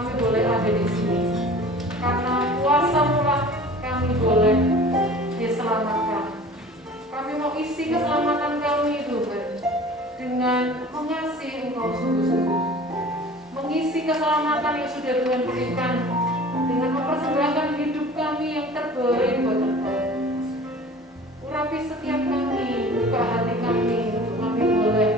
kami boleh ada di sini. Karena kuasa-Mu lah kami boleh diselamatkan. Kami mau isi keselamatan kami Tuhan dengan mengasihi Engkau sungguh-sungguh, mengisi keselamatan yang sudah Tuhan berikan dengan mempersembahkan hidup kami yang terbaik buat Engkau. Urapi setiap kami, buka hati kami untuk kami boleh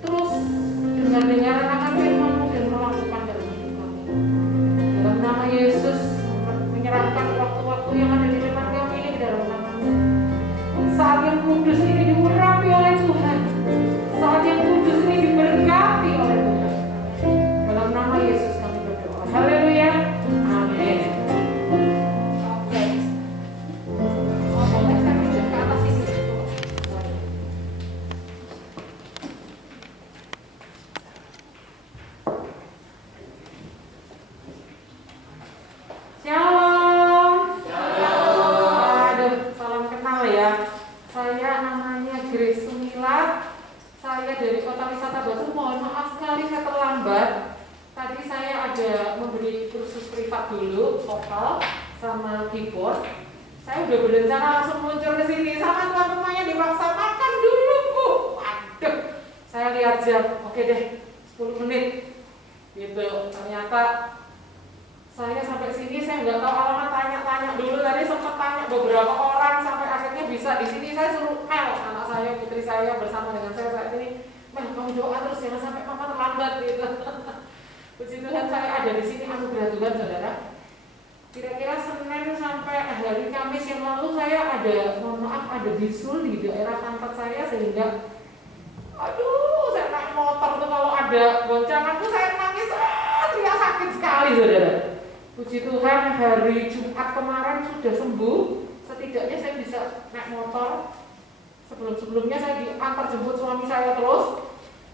terus dengar-dengar akan firman-Mu dan melakukan dalam hidup kami. Dalam nama Yesus, menyerahkan waktu-waktu yang ada di depan kami ini ke dalam nama-Mu. Saat yang kudus ini diurapi oleh Tuhan, saat yang kudus ini diberkati oleh Tuhan. Dalam nama Yesus kami berdoa. Haleluya. Amin. Oke. Boleh saya tunjuk ke atas ini. Shalom. Aduh, salam kenal ya. Saya namanya Grace Sumila. Saya dari Kota Wisata Batu. Mohon maaf sekali saya terlambat. Tadi saya ada memberi kursus privat dulu, vokal sama keyboard. Saya udah berencana langsung muncul ke sini sama teman-temannya, dipaksa makan dulu, Bu. Waduh, saya lihat jam. Oke deh, 10 menit. Gitu. Ternyata saya sampai sini saya nggak tahu alamat, tanya-tanya dulu. Tadi sempat tanya beberapa orang sampai akhirnya bisa di sini. Saya suruh Mel, anak saya, putri saya bersama dengan saya saat ini. Mel, kamu doa terus jangan sampai mama terlambat gitu. Puji Tuhan saya ada di sini, anugerah Tuhan saudara. Kira-kira Senin sampai hari Kamis yang lalu saya ada, mohon maaf, ada bisul di daerah tempat saya sehingga aduh, saya naik motor tuh kalau ada goncangan tuh saya nangis, teriak sakit sekali saudara. Puji Tuhan hari Jumat kemarin sudah sembuh. Setidaknya saya bisa naik motor. Sebelum-sebelumnya saya diantar jemput suami saya terus.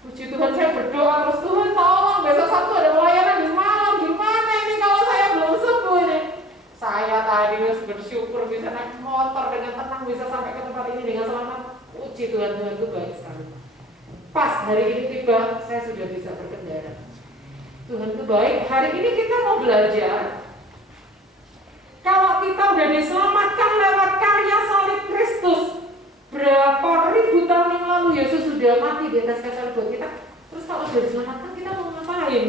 Puji Tuhan saya berdoa terus, Tuhan tolong besok Sabtu ada pelayanan di malam. Gimana ini kalau saya belum sembuh ini? Saya tadi bersyukur bisa naik motor dengan tenang, bisa sampai ke tempat ini dengan selamat. Puji Tuhan, Tuhan itu baik sekali. Pas hari ini tiba, saya sudah bisa berkendara. Tuhan itu baik. Hari ini kita mau belajar kalau kita udah diselamatkan lewat karya salib Kristus. Berapa ribu tahun yang lalu Yesus sudah mati di atas kayu salib buat kita. Terus kalau sudah diselamatkan kita mau ngapain?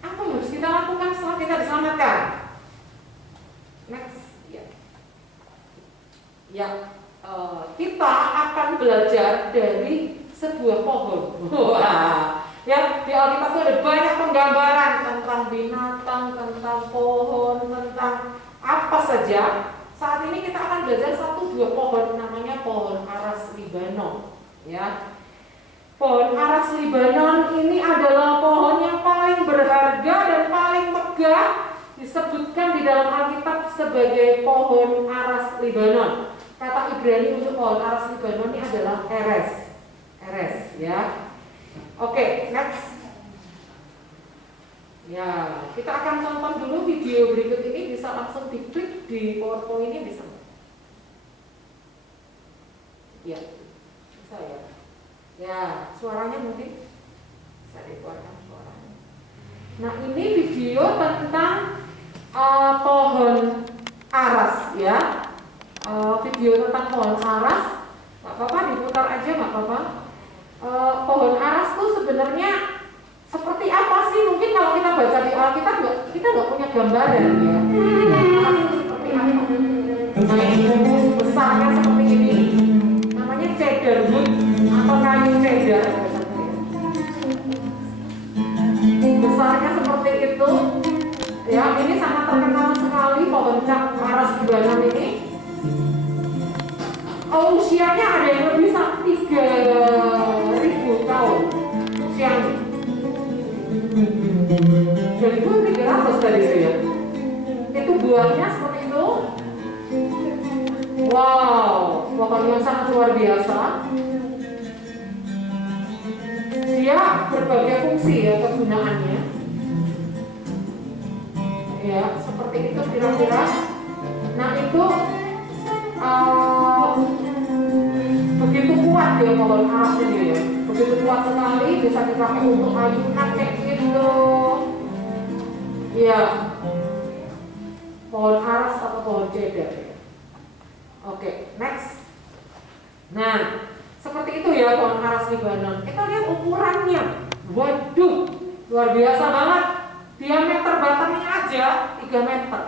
Apa yang harus kita lakukan setelah kita diselamatkan? Next, kita akan belajar dari sebuah pohon. Wah. Ya, di Alkitab itu ada banyak penggambaran tentang binatang, tentang pohon, tentang apa saja. Saat ini kita akan belajar satu buah pohon namanya pohon aras Libanon. Ya, pohon aras Libanon ini adalah pohon yang paling berharga dan paling megah, disebutkan di dalam Alkitab sebagai pohon aras Libanon. Kata Ibrani untuk pohon aras Libanon ini adalah eres. Eres, ya. Oke, next. Ya, kita akan tonton dulu video berikut ini, bisa langsung diklik di PowerPoint ini bisa. Ya, bisa ya. Ya, suaranya mungkin bisa dikeluarkan suaranya. Nah, ini video tentang pohon aras ya. Video tentang pohon aras. Gak apa-apa, diputar aja gak apa-apa. Pohon aras tuh sebenarnya seperti apa sih? Mungkin kalau kita baca di Alkitab kita nggak punya gambaran ya. Aras itu seperti apa? Besarnya seperti ini, namanya cedar wood atau kayu cedar. Besarnya seperti itu. Ya, ini sangat terkenal sekali pohon aras Libanon ini. Usianya ada yang lebih 3.000 tahun usianya. 2.300 tadi itu ya. Itu buahnya seperti itu. Wow, pohon yang sangat luar biasa. Dia berbagai fungsi ya kegunaannya. Ya, seperti itu kira-kira. Nah itu begitu kuat ya pohon aras ini ya, begitu kuat sekali, bisa dipakai untuk ayunan kayak gitu. Iya. Pohon aras atau pohon cedar ya. Oke, next. Nah, seperti itu ya pohon aras Libanon. Kita lihat ukurannya. Waduh, luar biasa banget. Diameter batangnya aja 3 meter.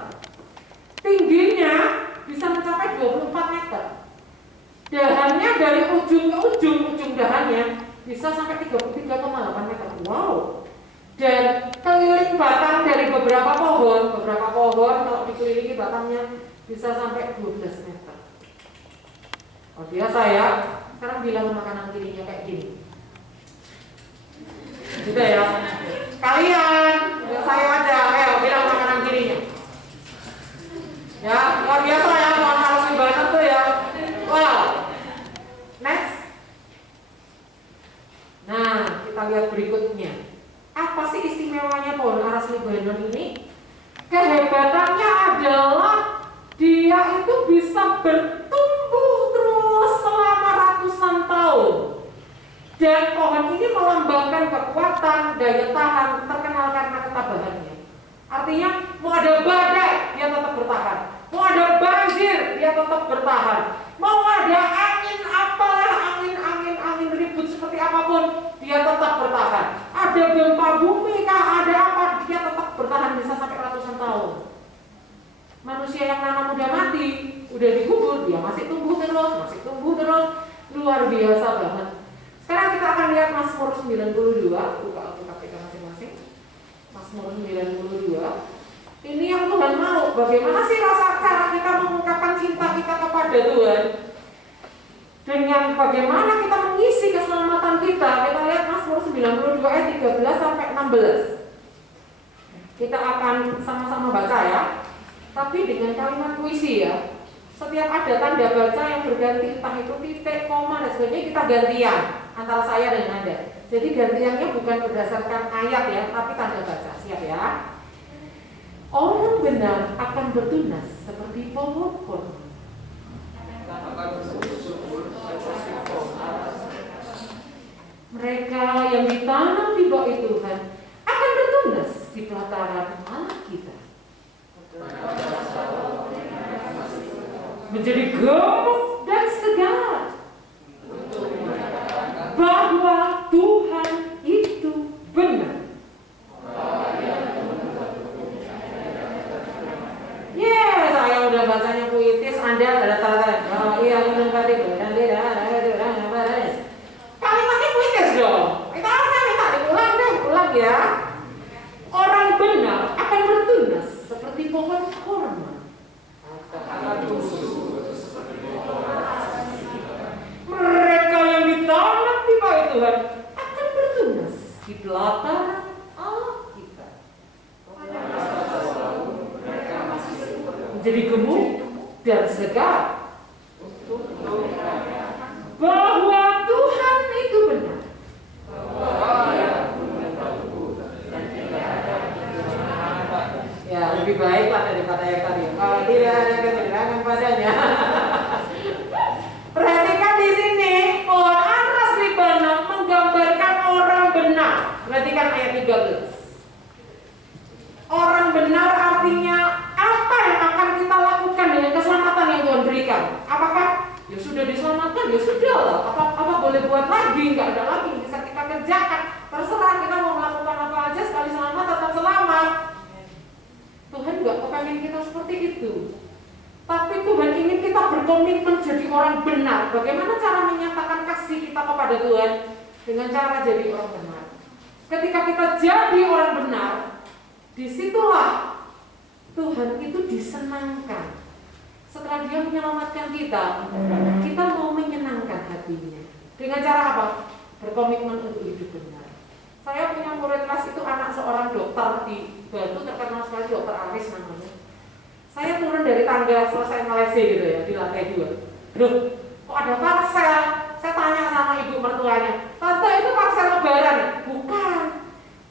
Tingginya bisa mencapai 24 meter. Dahannya dari ujung ke ujung dahannya bisa sampai 33,8 meter. Wow. Dan keliling batang dari beberapa pohon kalau dikelilingi batangnya bisa sampai 12 meter. Oh biasa ya. Sekarang bilang makanan kirinya kayak gini. Sudah ya. Kalian, saya aja, ayo bilang makanan kirinya. Ya, luar biasa ya pohon aras Libanon tuh ya. Wow. Next. Nah, kita lihat berikutnya. Apa sih istimewanya pohon aras Libanon ini? Kehebatannya adalah dia itu bisa bertumbuh terus selama ratusan tahun. Dan pohon ini melambangkan kekuatan, daya tahan, terkenal karena ketabahannya. Artinya mau ada badai, dia tetap bertahan. Mau ada banjir, dia tetap bertahan. Mau ada angin apalah, angin ribut seperti apapun, dia tetap bertahan. Ada gempa bumi kah, ada apa, dia tetap bertahan bisa sampai ratusan tahun. Manusia yang nanam udah mati, udah dikubur, dia masih tumbuh terus, luar biasa banget. Sekarang kita akan lihat Mazmur 92, buka Alkitab kita masing-masing. Mazmur 92. Ini yang Tuhan mau. Bagaimana sih cara kita mengungkapkan cinta kita kepada Tuhan? Dengan bagaimana kita mengisi keselamatan kita. Kita lihat Mazmur 92 ayat 13 sampai 16. Kita akan sama-sama baca ya. Tapi dengan kalimat puisi ya. Setiap ada tanda baca yang berganti, entah itu titik, koma, dan sebagainya, kita gantian antara saya dan Anda. Jadi gantiannya bukan berdasarkan ayat ya, tapi tanda baca. Siap ya? Orang benar akan bertunas seperti pohon kurma. Mereka yang ditanam di bawah Tuhan akan bertunas di pelataran Allah kita. Menjadi gemuk dan segar bahwa Tuhan itu benar. Saya udah bacanya puitis, Anda ada tanda-tanda. Oh iya, minum tadi dan kalimatnya puitis dong. Kita harusnya minta diulang ya. Orang benar akan bertunas seperti pohon kurma. Mereka yang ditanam di bawah Tuhan akan bertunas di pelataran Allah kita. Menjadi gemuk dan segar bahwa Tuhan itu benar. Ya lebih baiklah daripada yang tadi. Kalau tidak ada keterangan padanya. Perhatikan di sini pohon aras Libanon menggambarkan orang benar. Perhatikan ayat 13. Orang benar artinya apa yang akan kita lakukan dengan keselamatan yang Tuhan berikan? Apakah ya sudah diselamatkan? Ya sudah lah. Apa boleh buat lagi? Nggak ada lagi yang bisa kita kerjakan. Terserah kita mau melakukan apa aja, sekali selamat tetap selamat. Tuhan nggak kepengen kita seperti itu. Tapi Tuhan ingin kita berkomitmen jadi orang benar. Bagaimana cara menyatakan kasih kita kepada Tuhan? Dengan cara jadi orang benar. Ketika kita jadi orang benar, disitulah Tuhan itu disenangkan. Setelah Dia menyelamatkan kita, kita mau menyenangkan hatinya. Dengan cara apa? Berkomitmen untuk hidup benar. Saya punya murid kelas itu anak seorang dokter di Batu, terkenal sekali, Dokter Aris namanya. Saya turun dari tangga selesai Malaysia gitu ya, di lantai 2. Loh, kok ada parcel? Saya tanya sama ibu mertuanya, tante itu parcel lebaran? Bukan,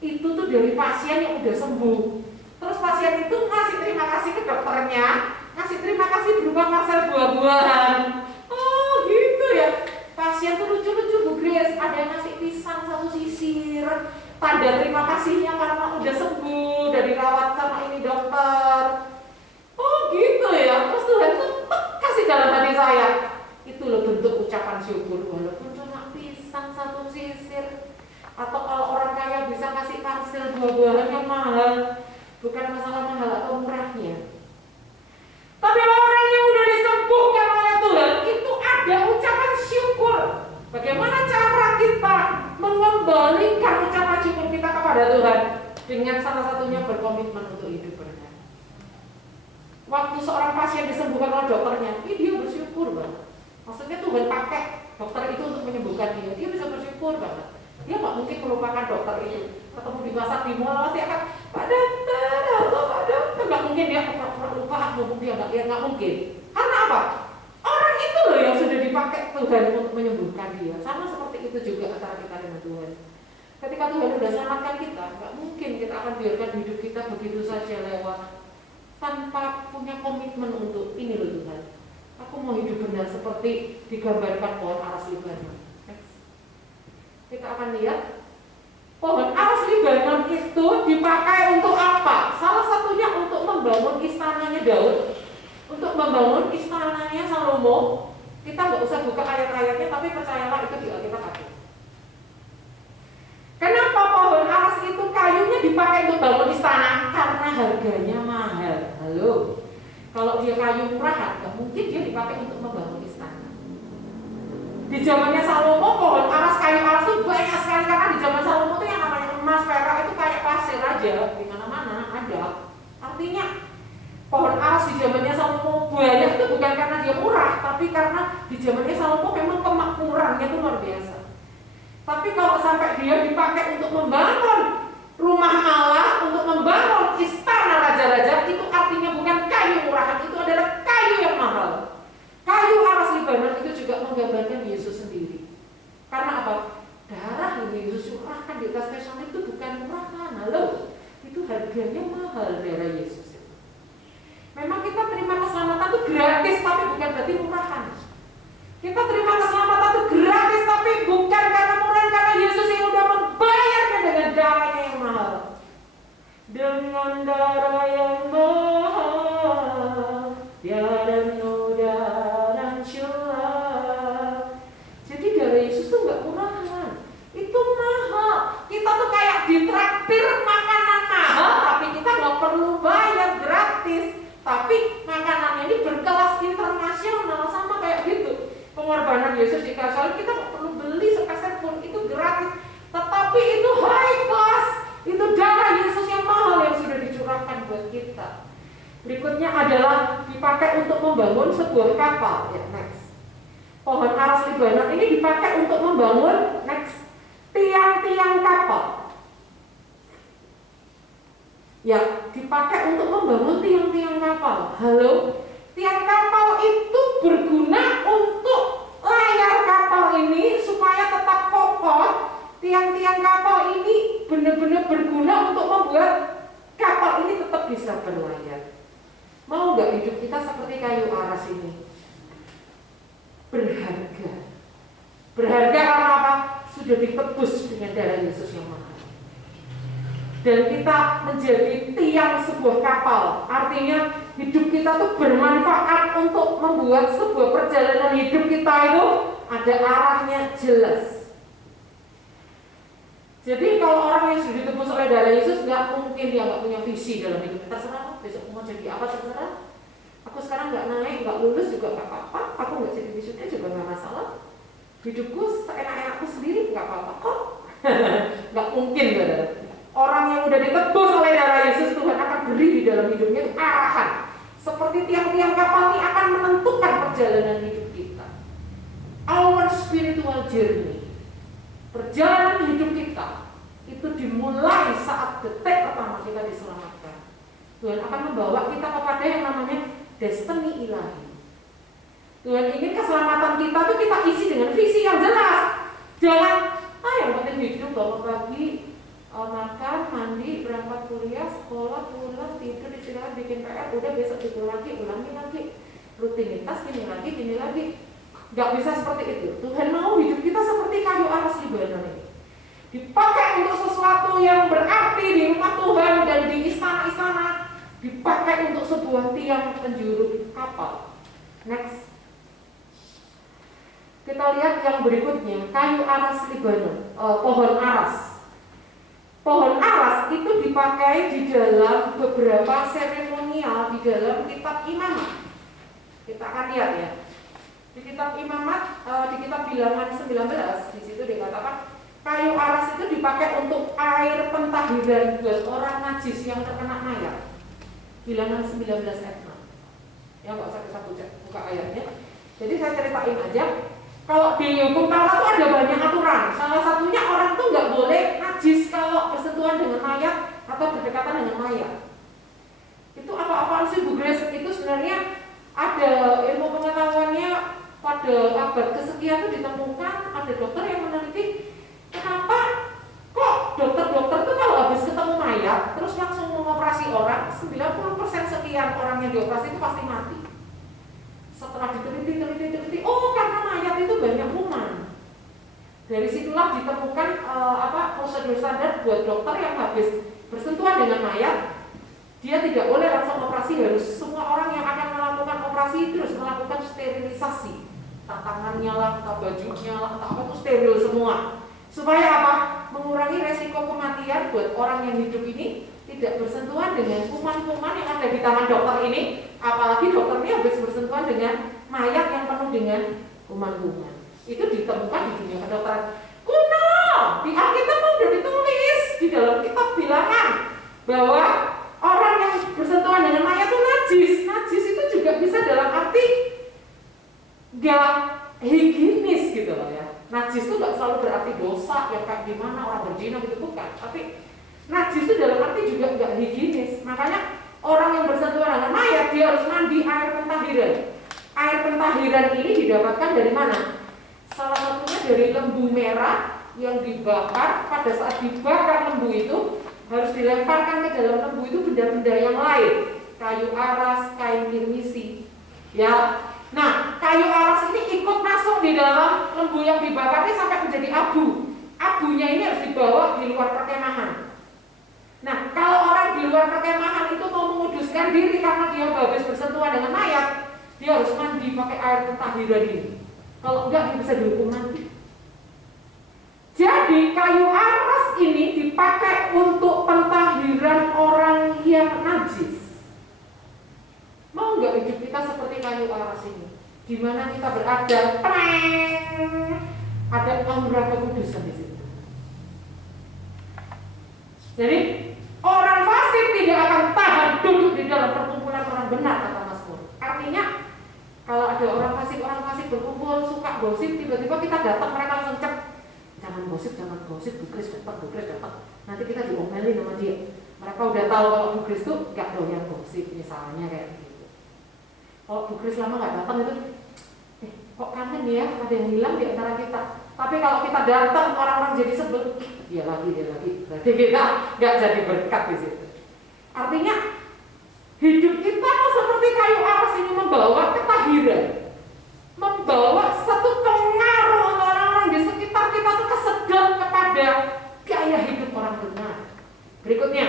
itu tuh dari pasien yang udah sembuh. Terus pasien itu ngasih terima kasih ke dokternya, ngasih terima kasih berupa parcel buah-buahan. Oh gitu ya. Pasien tuh lucu-lucu Bu Grace, ada yang ngasih pisang 1 sisir, tanda terima kasihnya karena udah sembuh, udah dirawat sama syukur walaupun cuma pisang satu sisir. Atau kalau orang kaya bisa kasih parcel buah-buahan yang mahal, bukan masalah mahal atau murahnya. Tapi orang yang udah disembuhkan oleh Tuhan itu ada ucapan syukur. Bagaimana cara kita mengembalikan ucapan syukur kita kepada Tuhan? Dengan salah satunya berkomitmen untuk hidup benar. Waktu seorang pasien disembuhkan oleh dokternya, dia bersyukur banget. Maksudnya Tuhan pakai dokter itu untuk menyembuhkan dia bisa bersyukur banget. Dia nggak mungkin melupakan dokter itu. Ketemu di pasar di mall pasti akan, Pak dokter, halo Pak dokter. Nggak mungkin dia pernah lupa, mumpung dia nggak lihat, nggak mungkin. Karena apa? Orang itu loh yang sudah dipakai Tuhan untuk menyembuhkan dia. Sama seperti itu juga antara kita dengan Tuhan. Ketika Tuhan sudah selamatkan kita, nggak mungkin kita akan biarkan hidup kita begitu saja lewat tanpa punya komitmen untuk ini loh Tuhan. Aku mau hidup benar seperti digambarkan pohon aras Libanon. Kita akan lihat pohon aras Libanon itu dipakai untuk apa? Salah satunya untuk membangun istananya Daud, untuk membangun istananya Salomo. Kita nggak usah buka ayat-ayatnya, tapi percayalah itu di Alkitab ada. Kenapa pohon aras itu kayunya dipakai untuk bangun istana? Karena harganya mahal. Halo, kalau dia kayu murahan, nggak mungkin dia dipakai untuk membangun istana. Di zamannya Salomo, pohon aras, kayu aras itu banyak sekali karena di zaman Salomo itu yang namanya emas, perak itu kayak pasir aja, di mana-mana ada. Artinya pohon aras di zamannya Salomo banyak itu bukan karena dia murah, tapi karena di zamannya Salomo memang kemakmurannya itu luar biasa. Tapi kalau sampai dia dipakai untuk membangun rumah Allah, untuk membangun istana raja-raja, itu artinya bukan kayu murahan, itu adalah kayu yang mahal. Kayu aras Libanon itu juga menggambarkan Yesus sendiri. Karena apa? Darah yang Yesus curahkan di atas kayu salib itu bukan murahan. Halo, itu harganya mahal darah Yesus. Memang kita terima keselamatan itu gratis, tapi bukan berarti murahan. Kita terima keselamatan itu gratis, tapi bukan karena murahan, karena Yesus yang udah membayarnya dengan darahnya yang mahal. Dengan darah yang mahal, dia dan noda dan curah. Jadi darah Yesus tuh nggak murahan, itu mahal. Kita tuh kayak ditraktir makanan mahal, tapi kita nggak perlu bayar, gratis. Tapi makanannya ini berkelas internasional, sama kayak gitu. Pengorbanan Yesus di kayu salib kita nggak perlu beli sepeser pun, itu gratis. Tetapi itu high class, itu darah Yesus yang mahal yang sudah dicurahkan buat kita. Berikutnya adalah dipakai untuk membangun sebuah kapal. Ya, next. Pohon aras Libanon ini dipakai untuk membangun tiang-tiang kapal. Ya, dipakai untuk membangun tiang-tiang kapal. Halo, tiang kapal itu berguna untuk layar kapal ini supaya tetap kokoh. Tiang-tiang kapal ini benar-benar berguna untuk membuat kapal ini tetap bisa berlayar. Mau nggak hidup kita seperti kayu aras ini? Berharga. Berharga karena apa? Sudah ditebus dengan darah Yesus yang mahal. Dan kita menjadi tiang sebuah kapal. Artinya hidup kita tuh bermanfaat untuk membuat sebuah perjalanan hidup kita itu ada arahnya jelas. Jadi kalau orang yang sudah ditebus oleh darah Yesus, nggak mungkin dia nggak punya visi dalam hidup. Terserah besok mau jadi apa, terserah. Aku sekarang nggak naik, nggak lulus juga nggak apa-apa. Aku nggak jadi wisuda juga nggak masalah. Hidupku seenak-enakku sendiri nggak apa-apa kok. Nggak mungkin, saudara. Orang yang udah ditebus oleh darah Yesus, Tuhan akan beri di dalam hidupnya itu arahan. Seperti tiang-tiang kapal ini akan menentukan perjalanan hidup kita. Our spiritual journey, perjalanan hidup kita itu dimulai saat detik pertama kita diselamatkan. Tuhan akan membawa kita kepada yang namanya destiny ilahi. Tuhan ingin keselamatan kita tuh kita isi dengan visi yang jelas. Jangan, yang penting hidup, bangun pagi, makan, mandi, berangkat kuliah, sekolah, pulang, tidur, istirahat, bikin PR, udah besok tidur lagi, ulangi lagi. Rutinitas gini lagi. Gak bisa seperti itu. Tuhan mau hidup kita seperti kayu aras Libanon ini. Dipakai untuk sesuatu yang berarti di rumah Tuhan dan di istana-istana. Dipakai untuk sebuah tiang penjuru kapal. Next. Kita kita lihat yang berikutnya, kayu aras Libanon, pohon aras. Pohon aras itu dipakai di dalam beberapa seremonial di dalam kitab Imamat. Kita akan lihat ya. Di kitab Imamat, di kitab Bilangan 19, di situ dikatakan kayu aras itu dipakai untuk air pentahiran buat orang najis yang terkena mayat. Bilangan 19 ayat 6. Ya nggak usah kita buka ayatnya. Jadi saya ceritain aja. Kalau di hukum Taurat itu ada banyak aturan. Salah satunya orang tuh nggak boleh najis kalau bersentuhan dengan mayat atau berdekatan dengan mayat. Itu apa-apaan sih Bu Grace? Itu sebenarnya ada ilmu pengetahuannya pada abad kesekian itu ditemukan ada dokter yang meneliti kenapa kok dokter-dokter tuh kalau habis ketemu mayat terus langsung mengoperasi orang 90% sekian orang yang dioperasi itu pasti mati. Setelah diteliti, oh karena mayat itu banyak kuman. Dari situlah ditemukan prosedur standar buat dokter yang habis bersentuhan dengan mayat, dia tidak boleh langsung operasi, harus semua orang yang akan melakukan operasi terus melakukan sterilisasi, tangannya lah, bajunya lah, apa itu steril semua. Supaya apa? Mengurangi resiko kematian buat orang yang hidup ini tidak bersentuhan dengan kuman-kuman yang ada di tangan dokter ini, apalagi dokternya habis bersentuhan dengan mayat yang penuh dengan kuman-kuman. Itu ditemukan di dunia kedokteran kuno. Di Alkitab sudah ditulis di dalam kitab Bilangan bahwa orang yang bersentuhan dengan mayat itu najis. Najis itu juga bisa dalam arti gak higienis gitu loh ya. Najis itu gak selalu berarti dosa yang kayak gimana orang berzina gitu, bukan. Tapi najis itu dalam arti juga gak higienis. Makanya orang yang bersentuhan dengan mayat dia harus mandi air pentahiran. Air pentahiran ini didapatkan dari mana? Salah satunya dari lembu merah yang dibakar. Pada saat dibakar lembu itu harus dilemparkan ke dalam lembu itu benda-benda yang lain, kayu aras, kain kirmisi, ya. Nah, kayu aras ini ikut masuk di dalam lembu yang dibakar ini sampai menjadi abu. Abunya ini harus dibawa di luar perkemahan. Nah, kalau orang di luar perkemahan itu mau menguduskan diri karena dia habis bersentuhan dengan mayat, dia harus mandi pakai air pentahiran ini. Kalau enggak, dia bisa dihukum mati. Jadi kayu aras ini dipakai untuk pentahiran orang yang najis. Mau nggak hidup kita seperti kayu aras ini? Di mana kita berada, ada aura kekudusan di situ. Jadi orang fasik tidak akan tahan duduk di dalam perkumpulan orang benar, kata Mazmur. Artinya kalau ada orang fasik berkumpul suka gosip, tiba-tiba kita datang mereka langsung cek. Jangan gosip, Bu Kris datang. Nanti kita diomelin sama dia. Mereka udah tahu kalau Bu Kris tuh gak doyan gosip, misalnya kayak gitu. Kalau Bu Kris lama gak datang itu, kok kangen ya, ada yang hilang di antara kita. Tapi kalau kita datang orang-orang jadi sebel, dia lagi. Berarti kita gak jadi berkat di situ. Artinya hidup kita seperti kayu aras ini membawa ketahiran, membawa satu pengaruh orang-orang di sekitar kita tuh kesedot kepada gaya hidup orang benar. Berikutnya,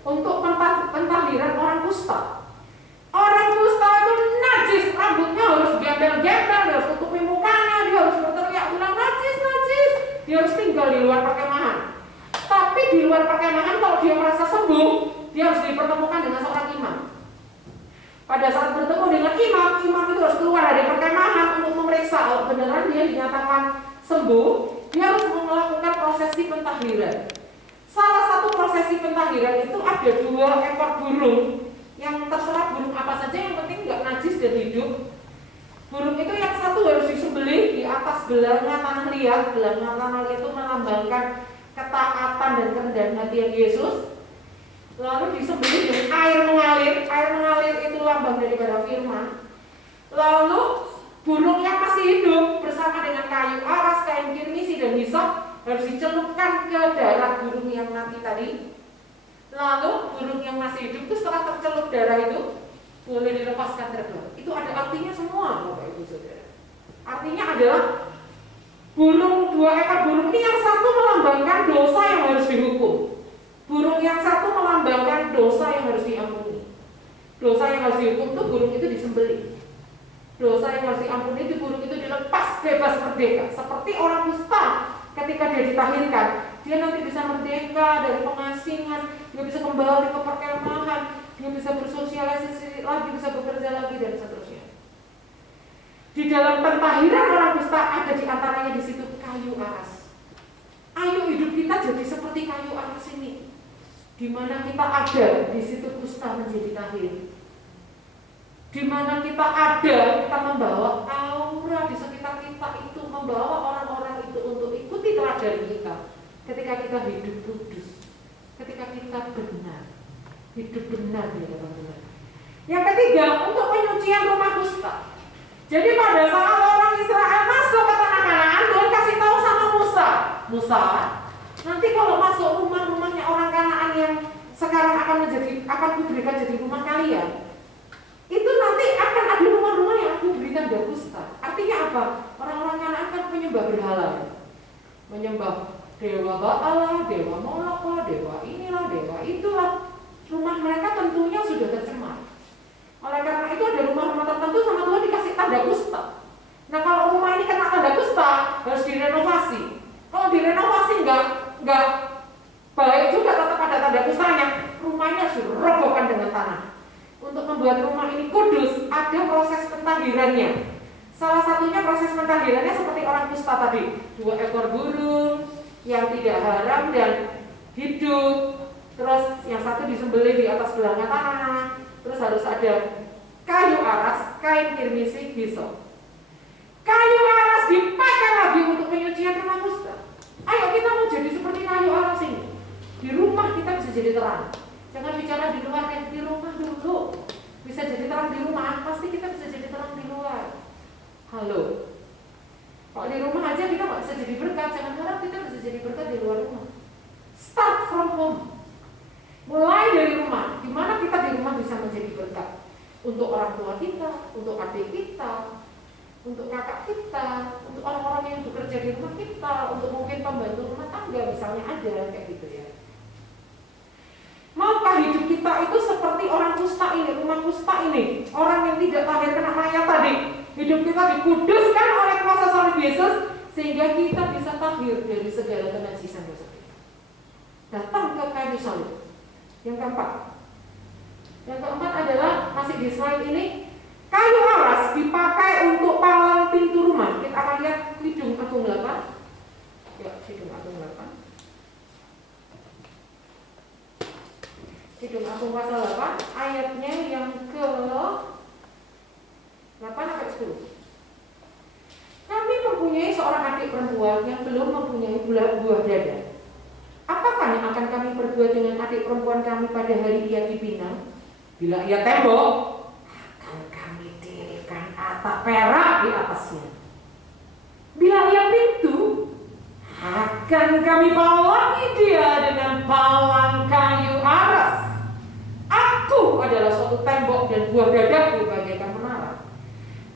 untuk pentahiran orang kusta. Orang kusta itu najis, rambutnya harus gembel-gembel, harus tutupi mukanya, dia harus berteriak bilang najis. Dia harus tinggal di luar perkemahan. Tapi di luar perkemahan kalau dia merasa sembuh, dia harus dipertemukan dengan seorang imam. Pada saat bertemu dengan imam itu harus keluar dari perkemahan untuk memeriksa kalau beneran dia dinyatakan sembuh. Dia harus melakukan prosesi pentahiran. Salah satu prosesi pentahiran itu ada 2 ekor burung yang terserah burung apa saja, yang penting nggak najis dan hidup. Burung itu yang satu harus disembelih di atas belanga tanah liat. Belanga tanah liat itu melambangkan ketaatan dan kerendahan hati Yesus. Lalu disembelih dengan air mengalir. Air mengalir itu lambang daripada firman. Lalu burung yang masih hidup bersama dengan kayu aras, kain kirmisi dan hisop harus dicelupkan ke darah burung yang mati tadi. Lalu burung yang masih hidup itu setelah tercelup darah itu boleh dilepaskan terbang. Itu ada artinya semua, Bapak Ibu Saudara. Artinya adalah burung, 2 ekor burung ini yang satu melambangkan dosa yang harus dihukum. Burung yang satu melambangkan dosa yang harus diampuni. Dosa yang harus dihukum itu burung itu disembelih. dosa yang harus diampuni di burung itu dilepas bebas merdeka. Seperti orang kusta ketika dia ditahirkan, dia nanti bisa merdeka dari pengasingan, dia bisa kembali ke perkemahan, dia bisa bersosialisasi lagi, bisa bekerja lagi, dan seterusnya. Di dalam pentahiran orang kusta ada di antaranya di situ kayu aras. Ayo hidup kita jadi seperti kayu aras ini, di mana kita ada di situ kusta menjadi tahir. Di mana kita ada, kita membawa aura di sekitar kita itu, membawa orang-orang itu untuk ikuti teladan kita. Ketika kita hidup kudus, ketika kita benar, hidup benar di hadapan Tuhan. Yang ketiga, untuk penyucian rumah kusta. Jadi pada saat orang Israel masuk ke tanah Kanaan, Tuhan kasih tahu sama Musa, nanti kalau masuk rumah-rumahnya orang Kanaan yang sekarang akan kuberikan jadi rumah kalian, itu nanti akan ada rumah-rumah yang aku berikan dari kusta. Artinya apa? Orang-orang Kanaan kan menyembah berhala, menyembah dewa Baal, dewa Molok, dewa inilah, dewa itulah. Rumah mereka tentunya sudah tercemar. Oleh karena itu ada rumah-rumah tertentu sama Tuhan dikasih tanda kusta. Nah kalau rumah ini kena tanda kusta, harus direnovasi. Kalau direnovasi nggak baik juga, tetap ada tanda kustanya. Rumahnya harus dirobohkan dengan tanah. Untuk membuat rumah ini kudus, ada proses pentahirannya. Salah satunya proses pentahirannya seperti orang kusta tadi, 2 ekor burung yang tidak haram dan hidup. Terus yang satu disembelih di atas belanga tanah. Terus harus ada kayu aras, kain kirmisi, hisop. Kayu aras dipakai lagi untuk penyucian rumah kusta. Ayo kita mau jadi seperti kayu aras ini. Di rumah kita bisa jadi terang. Jangan bicara di luar, di rumah dulu. Bisa jadi terang di rumah, pasti kita bisa jadi terang di luar. Halo. Kalau di rumah aja kita nggak bisa jadi berkat, jangan harap kita bisa jadi berkat di luar rumah. Start from home. Mulai dari rumah, di mana kita di rumah bisa menjadi berkat untuk orang tua kita, untuk adik kita, untuk kakak kita, untuk orang-orang yang bekerja di rumah kita, untuk mungkin pembantu rumah tangga misalnya ada kayak gitu ya. Maukah hidup kita itu seperti orang kusta ini, rumah kusta ini, orang yang tidak lahir kena mayat tadi? Hidup kita dikuduskan oleh kuasa salib Yesus sehingga kita bisa tahir dari segala kenajisian dosa kita. Datang ke kayu salib. Yang keempat adalah masih di slide ini, kayu aras dipakai untuk palang pintu rumah. Kita akan lihat Kidung Agung 8. Ya, Kidung Agung 8. Kidung Agung pasal 8 ayatnya yang ke 8 sampai 10. Kami mempunyai seorang adik perempuan yang belum mempunyai buah dada. Apakah yang akan kami perbuat dengan adik perempuan kami pada hari ia dipinang? Bila ia tembok, akan kami dirikan atap perak di atasnya. Bila ia pintu, akan kami palangi dia dengan palang kayu aras. Aku adalah suatu tembok dan buah dadaku bagaikan menara.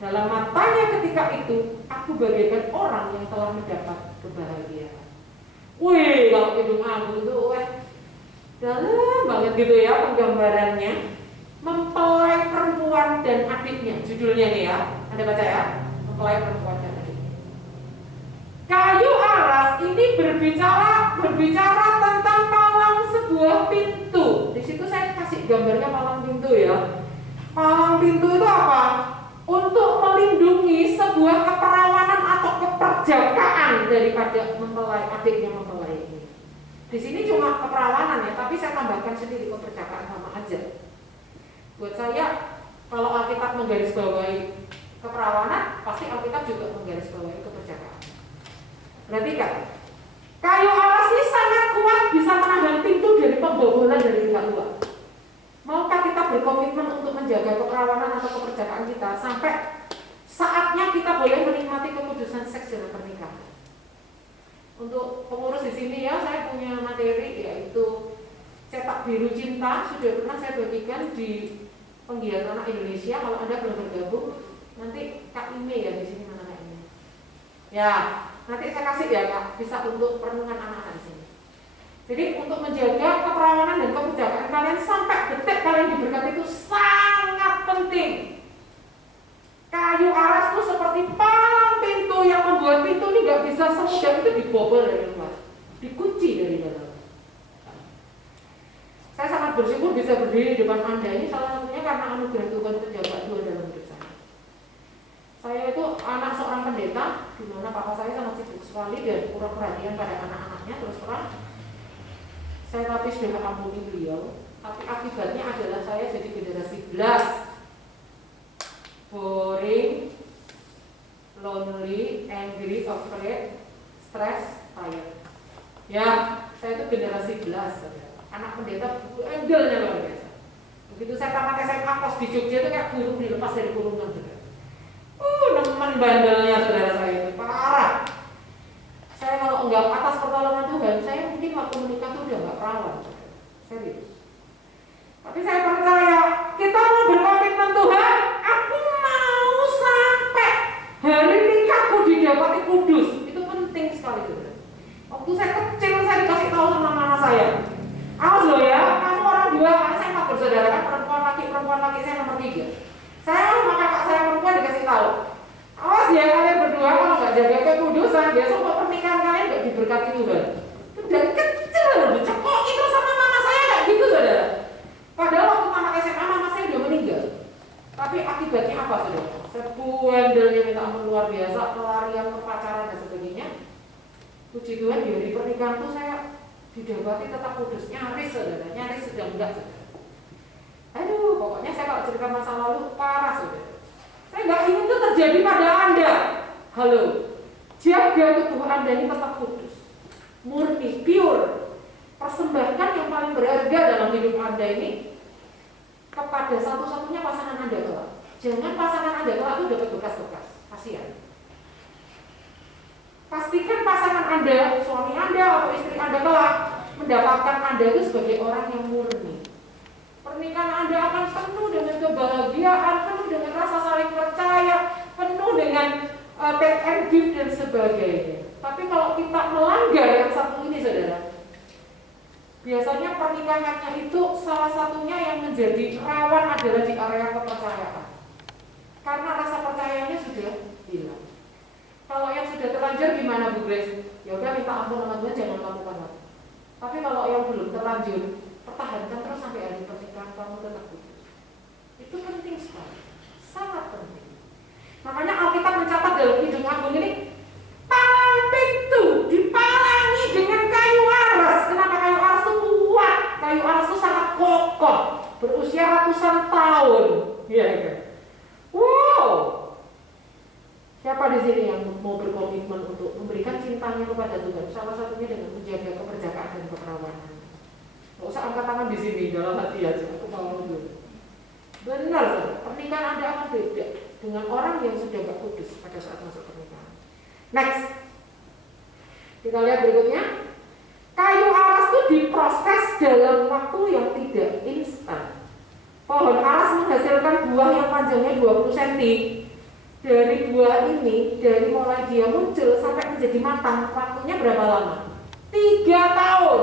Dalam matanya ketika itu, aku bagaikan orang yang telah mendapat kebahagiaan. Wih, kalau Kidung Agung itu dalam banget gitu ya penggambarannya. Mempelai perempuan dan adiknya, judulnya nih ya, Anda baca ya, mempelai perempuan dan adiknya. Kayu aras ini berbicara tentang palang sebuah pintu. Di situ saya kasih gambarnya palang pintu ya. Palang pintu itu apa? Untuk melindungi sebuah keperawanan atau keperjakaan daripada mempelai adiknya mempelai ini. Di sini cuma keperawanan ya, tapi saya tambahkan sendiri keperjakaan sama aja. Buat saya, kalau Alkitab menggarisbawahi keperawanan, pasti Alkitab juga menggarisbawahi keperjakaan. Perhatikan, kayu aras ini sangat kuat bisa menahan pintu dari pembobolan dari pihak luar. Maukah kita berkomitmen untuk menjaga keperawanan atau keperjakaan kita sampai saatnya kita boleh menikmati kekudusan seks dalam pernikahan? Untuk pengurus di sini ya, saya punya materi yaitu cetak biru cinta, sudah pernah saya bagikan di Penggiat Anak Indonesia. Kalau Anda belum bergabung, nanti Kak Ime ya di sini, mana Kak Ime? Ya, nanti saya kasih ya Kak, bisa untuk perenungan anak-anak di sini. Jadi untuk menjaga keperawanan dan keperjakaan kalian sampai detik kalian diberkati itu sangat penting. Kayu aras tuh seperti palang pintu yang membuat pintu ini nggak bisa semudah itu dibobol dari luar, dikunci dari dalam. Saya sangat bersyukur bisa berdiri di depan Anda ini salah satunya karena anugerah Tuhan pejabat Tuhan dalam hidup saya. Saya itu anak seorang pendeta, di mana papa saya sangat sibuk sekali dan kurang perhatian pada anak-anaknya. Terus terang, saya tapi sudah ampuni beliau, tapi akibatnya adalah saya jadi generasi belas, boring, lonely, angry, afraid, stress, tired. Ya, saya itu generasi belas, anak pendeta endelnya luar biasa. Begitu saya tamat SMA kos di Jogja itu kayak burung dilepas dari kurungan, saudara. Nemen bandelnya saudara saya itu parah. Saya kalau enggak atas pertolongan Tuhan, saya mungkin waktu menikah tuh udah enggak perawan, serius. Tapi saya percaya kita mau berkomitmen Tuhan. Aku mau sampai hari nikahku didapati kudus. Itu penting sekali saudara. Waktu saya kecil saya dikasih tahu sama mama saya, awas loh ya, kamu orang dua, karena saya 4 bersaudara kan, perempuan laki saya nomor 3. Saya sama kakak saya perempuan dikasih tahu, awas ya kalian berdua kalau nggak jaga kekudusan, besok kok pernikahan kalian nggak diberkati Tuhan. Itu dari kecil loh, dicekok itu sama mama saya kayak gitu saudara. Padahal waktu anak SMA mama saya udah meninggal. Tapi akibatnya apa saudara? Sebuendelnya minta ampun luar biasa, pelarian ke pacaran dan sebagainya. Puji Tuhan di hari pernikahan tuh saya didapati tetap kudus, nyaris saudara, nyaris sedang enggak saudara. Aduh, pokoknya saya kalau cerita masa lalu parah saudara. Saya nggak ingin itu terjadi pada Anda. Halo, jaga tubuh Anda ini tetap kudus, murni, pure. Persembahkan yang paling berharga dalam hidup Anda ini kepada satu-satunya pasangan Anda kelak. Jangan pasangan Anda kelak itu dapat bekas-bekas, kasihan. Pastikan pasangan Anda, suami Anda atau istri Anda kelak mendapatkan Anda itu sebagai orang yang murni. Pernikahan Anda akan penuh dengan kebahagiaan, penuh dengan rasa saling percaya, penuh dengan take and give dan sebagainya. Tapi kalau kita melanggar yang satu ini saudara, biasanya pernikahannya itu salah satunya yang menjadi rawan adalah di area kepercayaan. Karena rasa percayanya sudah hilang. Kalau yang sudah terlanjur gimana Bu Grace? Ya udah minta ampun sama Tuhan, jangan lakukan lagi. Tapi kalau yang belum terlanjur, pertahankan terus sampai hari pernikahan kamu tetap kudus. Itu penting sekali, sangat penting. Makanya Alkitab mencatat dalam Kidung Agung ini, palang pintu dipalangi dengan kayu aras. Kenapa kayu aras itu kuat? Kayu aras itu sangat kokoh, berusia ratusan tahun. Iya kan? Wow. Siapa di sini yang mau berkomitmen untuk memberikan cintanya kepada Tuhan? Salah satunya dengan menjaga keperjakaan dan keperawanan. Nggak usah angkat tangan di sini, dalam hati aja. Aku mau dulu. Benar, pernikahan Anda akan beda dengan orang yang sudah gak kudus pada saat masuk pernikahan. Next, kita lihat berikutnya. Kayu aras itu diproses dalam waktu yang tidak instan. Pohon aras menghasilkan buah yang panjangnya 20 cm. Dari buah ini, dari mulai dia muncul sampai menjadi matang, waktunya berapa lama? 3 tahun.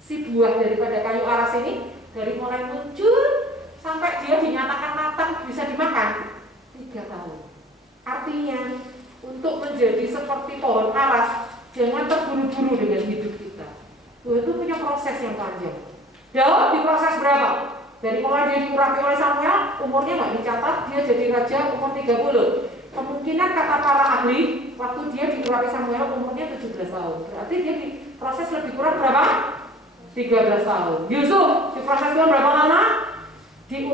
Si buah daripada kayu aras ini, dari mulai muncul sampai dia dinyatakan matang bisa dimakan, 3 tahun. Artinya, untuk menjadi seperti pohon aras, jangan terburu-buru dengan hidup kita. Tuhan itu punya proses yang panjang. Daud diproses berapa? Dari mulai dia diurapi oleh Samuel, umurnya nggak dicatat, dia jadi raja umur 30. Kemungkinan kata para ahli, waktu dia diurapi Samuel umurnya 17 tahun. Berarti dia diproses lebih kurang berapa? 13 tahun. Yusuf diproses Tuhan berapa lama? Dia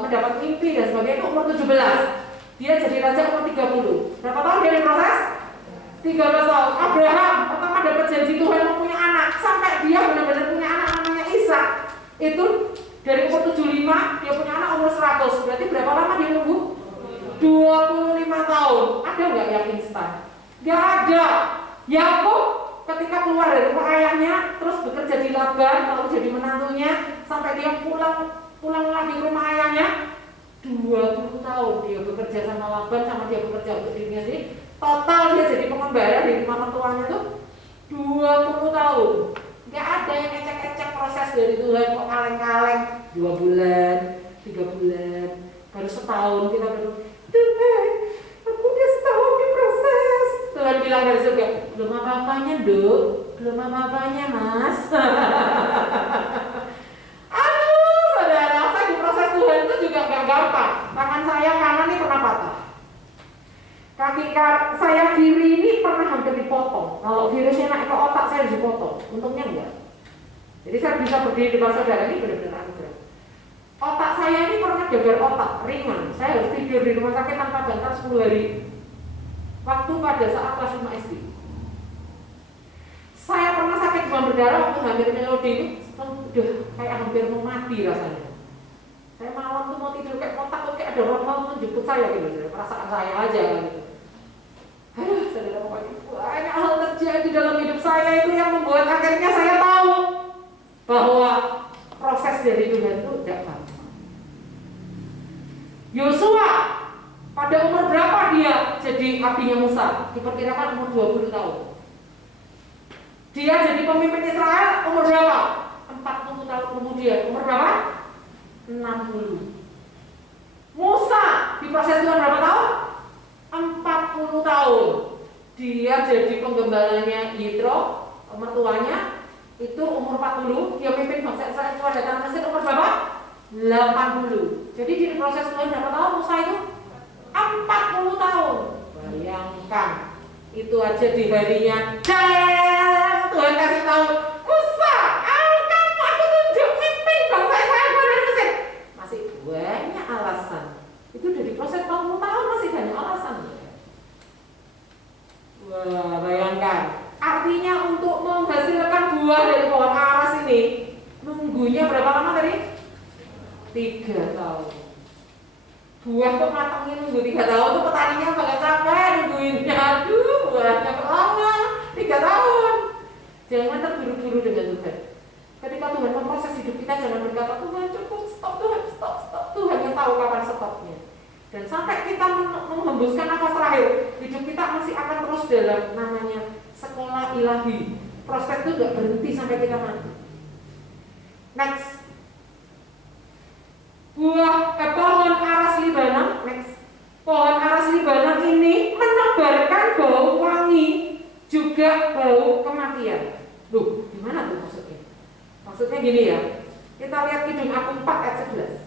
mendapat mimpi dan sebagainya itu umur 17. Dia jadi raja umur 30. Berapa tahun dia diproses? 13 tahun. Abraham pertama dapat janji Tuhan mau punya anak, sampai dia benar-benar punya anak namanya Ishak. Itu dari umur 75 dia punya anak umur 100. Berarti berapa lama dia nunggu? 25 tahun. Ada nggak yang instan? Nggak ada. Yakub ketika keluar dari rumah ayahnya, terus bekerja di Laban, lalu jadi menantunya, sampai dia pulang lagi ke rumah ayahnya, 20 tahun dia bekerja sama Laban, sama dia bekerja untuk dirinya sendiri. Total dia jadi pengembara di rumah mertuanya tuh 20 tahun. Gak ada yang ecek-ecek proses dari Tuhan kok kaleng-kaleng 2 bulan, 3 bulan, baru setahun kita udah, Tuhan, aku udah setahun diproses. Tuhan bilang dari surga, belum apa-apanya Dok, belum apa-apanya Mas. Aduh, saudara, saya diproses Tuhan itu juga gak gampang. Tangan saya kanan ini pernah patah. Kaki saya kiri ini pernah hampir dipotong. Kalau virusnya naik ke otak saya harus dipotong. Untungnya enggak. Jadi saya bisa berdiri depan saudara ini benar-benar anugerah. Otak saya ini pernah gagal otak, ringan. Saya harus tidur di rumah sakit tanpa bantal 10 hari. Waktu pada saat kelas 5 SD. Saya pernah sakit demam berdarah waktu hamil Melodi itu udah kayak hampir mau mati rasanya. Saya malam tuh mau tidur kayak kotak tuh kayak ada orang mau menjemput saya gitu, perasaan saya aja gitu. Aduh, saudara, pokoknya banyak hal terjadi dalam hidup saya itu yang membuat akhirnya saya tahu bahwa proses dari Tuhan itu tidak gampang. Yosua pada umur berapa dia jadi abdinya Musa? Diperkirakan umur 20 tahun. Dia jadi pemimpin Israel umur berapa? 40 tahun kemudian. Umur berapa? 60. Musa diproses Tuhan berapa tahun? 40 tahun. Dia jadi penggembalanya Yitro, mertuanya itu umur 40. Dia pimpin bangsa Israel keluar dari tanah Mesir umur berapa? 80. Jadi di proses Tuhan berapa tahun Musa itu? 40 tahun. Bayangkan, itu aja di harinya Tuhan kasih tahu, Musa, aku tunjuk pimpin bangsa Israel keluar dari Mesir. Masih banyak alasan. Itu udah diproses 40 tahun masih banyak alasan. Wah, bayangkan. Artinya untuk menghasilkan buah dari pohon aras ini nunggunya berapa lama tadi? 3 tahun. Buah kok matangnya nunggu 3 tahun tuh petaninya bakal capek nungguinnya. Aduh, buahnya lama 3 tahun. Jangan terburu-buru dengan Tuhan. Ketika Tuhan memproses hidup kita, jangan berkata, Tuhan cukup, stop Tuhan, stop. Tuhan yang tahu kapan stopnya. Dan sampai kita menghembuskan nafas terakhir, hidup kita masih akan terus dalam namanya sekolah ilahi. Proses itu gak berhenti sampai kita mati. Next. Pohon aras Libanon. Next. Pohon aras Libanon ini menebarkan bau wangi, juga bau kematian. Loh, gimana tuh maksudnya? Maksudnya gini ya. Kita lihat Kidung Agung 4 ayat 11.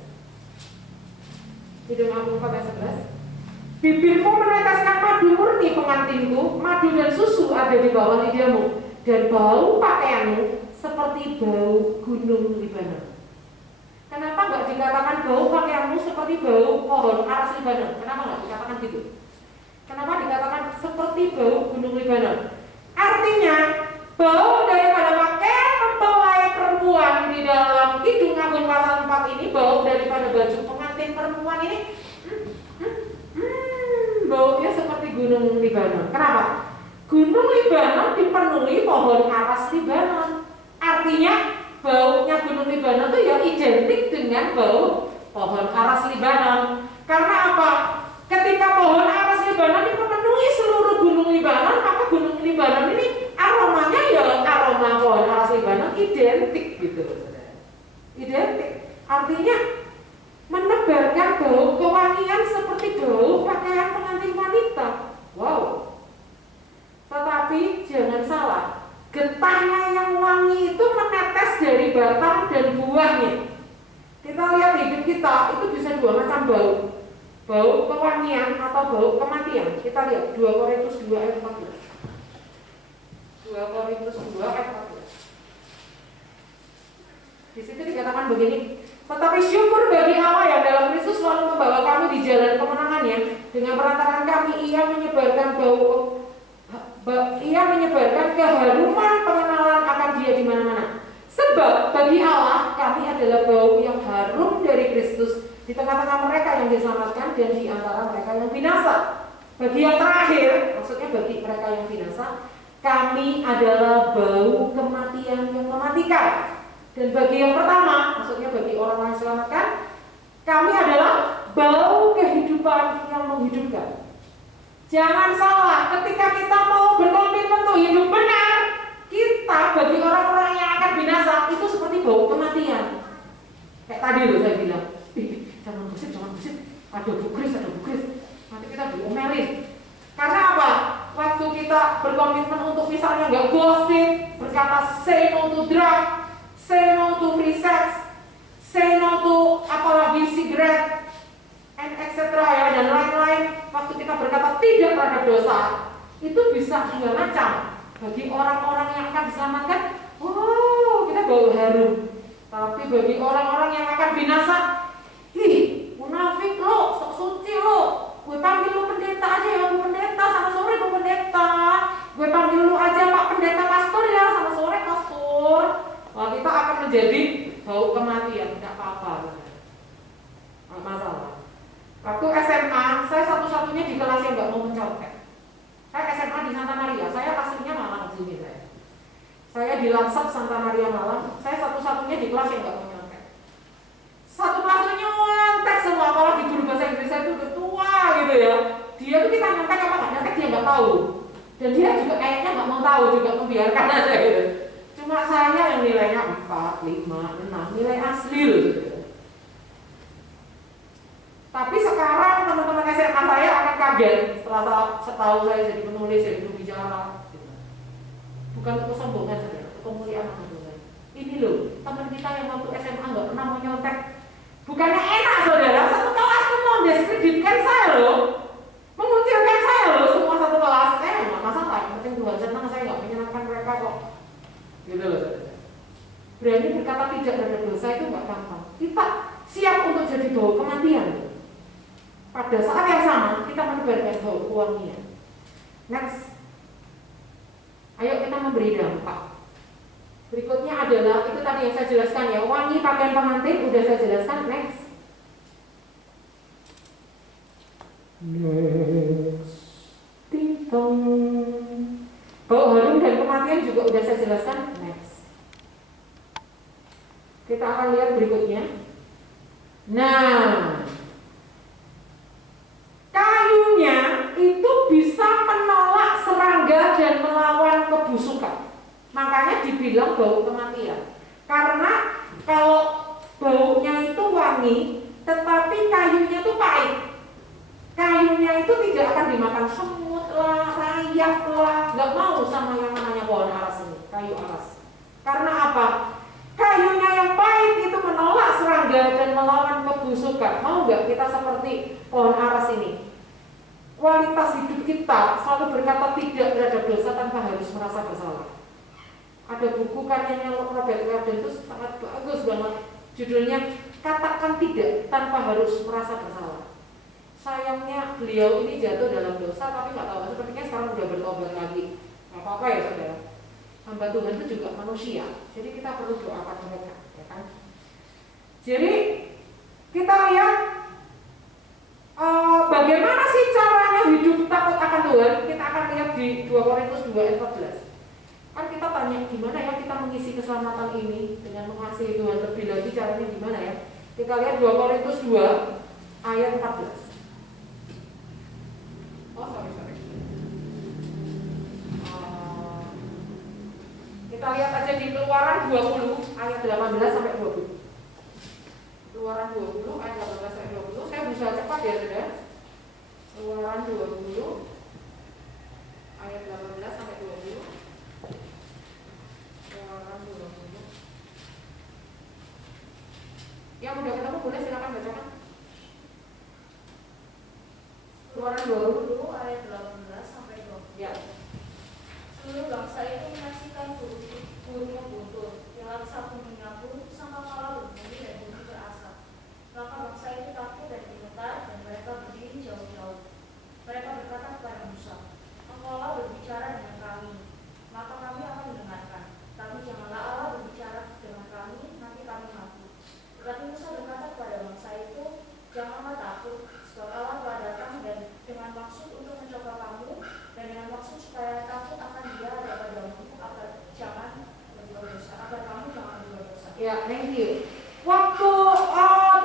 Kidung Agung 4 ayat 11. Bibirmu meneteskan madu murni pengantinku, madu dan susu ada di bawah lidahmu, dan bau pakaianmu seperti bau gunung Libanon. Kenapa nggak dikatakan bau pakaianmu seperti bau pohon aras Libanon? Kenapa nggak dikatakan gitu? Kenapa dikatakan seperti bau gunung Libanon? Artinya bau daripada pakaian mempelai perempuan di dalam Kidung Agung pasal 4 ini, bau daripada baju pengantin perempuan ini, baunya seperti gunung Libanon. Kenapa? Gunung Libanon dipenuhi pohon aras Libanon. Artinya baunya gunung Libanon itu ya identik dengan bau pohon aras Libanon. Karena apa? Ketika pohon aras Libanon dipenuhi seluruh gunung Libanon, maka gunung Libanon ini aromanya ya aroma pohon aras Libanon identik gitu, saudara. Identik. Artinya menebarkan bau kewangian seperti bau pakaian pengantin wanita. Wow. Tetapi jangan salah, getahnya yang wangi itu menetes dari batang dan buahnya. Kita lihat hidup kita itu bisa 2 macam bau. Bau kewangian atau bau kematian. Kita lihat 2 Korintus 2 ayat 14. 2 Korintus 2 ayat 14. Di situ dikatakan begini, tetapi syukur bagi Allah yang dalam Kristus selalu membawa kami di jalan kemenangannya. Dengan perantaraan kami, ia menyebarkan keharuman pengenalan akan Dia di mana-mana. Sebab bagi Allah kami adalah bau yang harum dari Kristus di tengah-tengah mereka yang diselamatkan dan di antara mereka yang binasa. Bagi yang terakhir, maksudnya bagi mereka yang binasa, kami adalah bau kematian yang mematikan. Dan bagi yang pertama, maksudnya bagi orang yang diselamatkan, kami adalah bau kehidupan yang menghidupkan. Jangan salah, ketika kita mau berkomitmen untuk hidup benar, kita bagi orang-orang yang akan binasa itu seperti bau kematian. Kayak tadi loh saya bilang, jangan gosip, Ada Bu Kris. Nanti kita diomelin. Karena apa? Waktu kita berkomitmen untuk misalnya nggak gosip, berkata say no to drug, say no to free sex, say no to apalagi cigarette, and etc. ya, dan lain-lain. Waktu kita berkata tidak terhadap dosa, itu bisa dua macam. Bagi orang-orang yang akan diselamatkan, wow, kita bau harum. Tapi bagi orang-orang yang akan binasa, ih, munafik lo, sok suci lo, gue panggil lo pendeta aja ya, Bu Pendeta, sama sore Bu Pendeta, gue panggil lo aja Pak Pendeta Pastor ya, sama sore Pastor. Wah, kita akan menjadi bau kematian, tidak apa-apa, nggak masalah. Waktu SMA, saya satu-satunya di kelas yang nggak mau mencontek. Saya SMA di Santa Maria, saya aslinya Malang sini saya. Saya di Lansat Santa Maria Malang, saya satu-satunya di kelas yang nggak mau nyontek. Satu kelasnya nyontek semua, apalagi guru bahasa Inggris saya itu udah tua gitu ya. Dia tuh kita nyontek apa nggak nyontek dia nggak tahu. Dan dia juga kayaknya nggak mau tahu, juga membiarkan aja gitu. Cuma saya yang nilainya 4, 5, 6, nilai asli loh gitu. Tapi sekarang teman-teman SMA saya akan kaget setelah setahu saya jadi penulis, jadi pembicara. Bukan untuk kesombongan saja, untuk kemuliaan Tuhan. Ini loh, teman kita yang waktu SMA nggak pernah menyontek. Bukannya enak saudara, satu kelas itu mau mendiskreditkan saya loh, mengucilkan saya loh, semua satu kelas. Nggak masalah, yang penting Tuhan senang, saya nggak menyenangkan mereka kok. Gitu loh saudara. Berani berkata tidak terhadap dosa itu nggak gampang. Kita siap untuk jadi bau kematian. Pada saat yang sama kita menebarkan bau kewangian. Next. Ayo kita memberi dampak. Berikutnya adalah itu tadi yang saya jelaskan ya, wangi pakaian pengantin udah saya jelaskan. Next. Ting-tong. Bau harum dan kematian juga udah saya jelaskan. Next. Kita akan lihat berikutnya. Nah, kayunya itu bisa menolak serangga dan melawan kebusukan. Makanya dibilang bau kematian. Karena kalau baunya itu wangi, tetapi kayunya itu pahit. Kayunya itu tidak akan dimakan semut lah, rayap lah. Gak mau sama yang namanya pohon aras ini, kayu aras. Karena apa? Kayunya yang pahit itu menolak serangga dan melawan kebusukan. Mau gak kita seperti pohon aras ini? Kualitas hidup kita selalu berkata tidak terhadap dosa tanpa harus merasa bersalah. Ada buku karyanya Robert Warden itu sangat bagus banget. Judulnya Katakan Tidak Tanpa Harus Merasa Bersalah. Sayangnya beliau ini jatuh dalam dosa, tapi nggak tahu, sepertinya sekarang udah bertobat lagi. Nggak apa-apa ya saudara. Hamba Tuhan itu juga manusia, jadi kita perlu doakan mereka, ya kan? Jadi kita lihat bagaimana sih caranya hidup takut akan Tuhan. Kita akan lihat di 2 Korintus 2 ayat 14. Kan kita tanya gimana ya kita mengisi keselamatan ini dengan mengasihi Tuhan lebih lagi, caranya gimana ya? Kita lihat 2 Korintus 2 ayat 14. Sorry. Kita lihat aja di Keluaran 20 ayat 18 sampai 20. Keluaran 20 ayat 18 sampai 20. Saya berusaha cepat ya saudara. Keluaran 20 ayat 18 sampai 20. Keluaran 20. Yang udah ketemu boleh silakan bacakan. Keluaran 20 ayat 18 sampai 20. Ya. Seluruh bangsa itu menyaksikan burung buntut, yang satu menyapu, sangkakala berbunyi dan bumi berasap. Maka bangsa itu takut dan gemetar, dan mereka berdiri jauh-jauh. Mereka berkata kepada Musa, "Engkaulah berbicara dengan kami, maka kami akan mendengarkan. Tapi janganlah Allah berbicara dengan kami, nanti kami mati." Tetapi Musa berkata kepada bangsa itu, "Janganlah takut, sebab Allah telah datang dan dengan maksud untuk mencoba kamu, dan dengan maksud supaya takut akan Dia daripadamu, agar kamu jangan berbuat dosa." Ya, thank you. Waktu